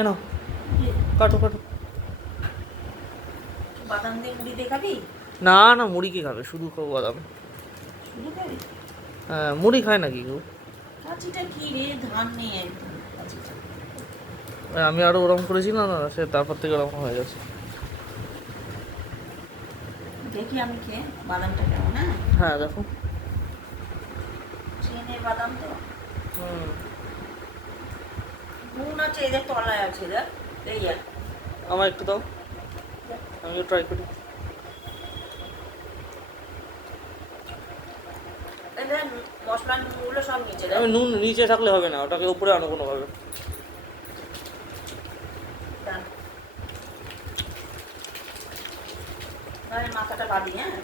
এনো কাটো কাটো। বাদাম দিয়ে মুড়ি দিয়ে খাবি? না না, মুড়ি কি খাবে? শুধু খাবো বাদাম। শুধু খাবি? হ্যাঁ, মুড়ি খায় নাকি কেউ? কাচিটা কি রে, ধান নেই একদম কাচিটা। আমি আরো ওরম করেছি না, না সে তারপর থেকে ওরকম হয়ে গেছে। দেখি আমি খেয়ে বাদামটা কেমন। হ্যাঁ হ্যাঁ দেখো। চেনে বাদাম তো। হুম। নুন আছে, এদের তলায় আছে, দেখ এই আর। আমার একটু দাও, আমিও ট্রাই করি। এদের মশলা নুনগুলো সব নিচে দেখ। আমি নুন নিচে থাকলে হবে না, ওটাকে উপরে আনো কোনোভাবে। দাঁড়া। তাহলে মাথাটা বাঁধি। হ্যাঁ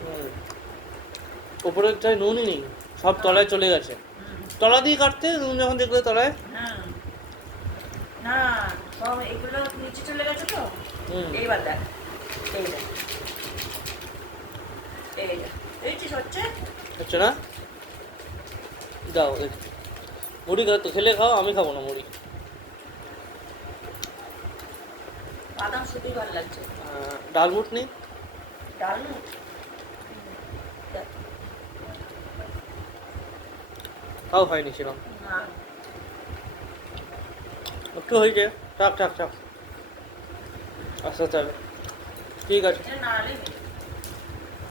হুম। উপরে চাই নুনই নেই, সব তলায় চলে গেছে। হুম, তলা দিয়ে কাটতে নুন যখন দেখলে তলায়। হ্যাঁ না, সব এগুলো নিচে চলে গেছে তো। হুম। এইবার দেখ, এই দেখ, এই দেখ, দেখছিস হচ্ছে। হচ্ছে না? দাও দেখি। মুড়ি খাও তো, খেলে খাও, আমি খাবো না মুড়ি। বাদাম শুধুই ভালো লাগছে। ডালমুট নেই? ডাল নুন দেখ। তাও হয়নি সেরকম। না একটু হয়েছে। থাক থাক থাক, আস্তে আস্তে হবে। ঠিক আছে। এটা নাড়ালেই হয়ে যাবে।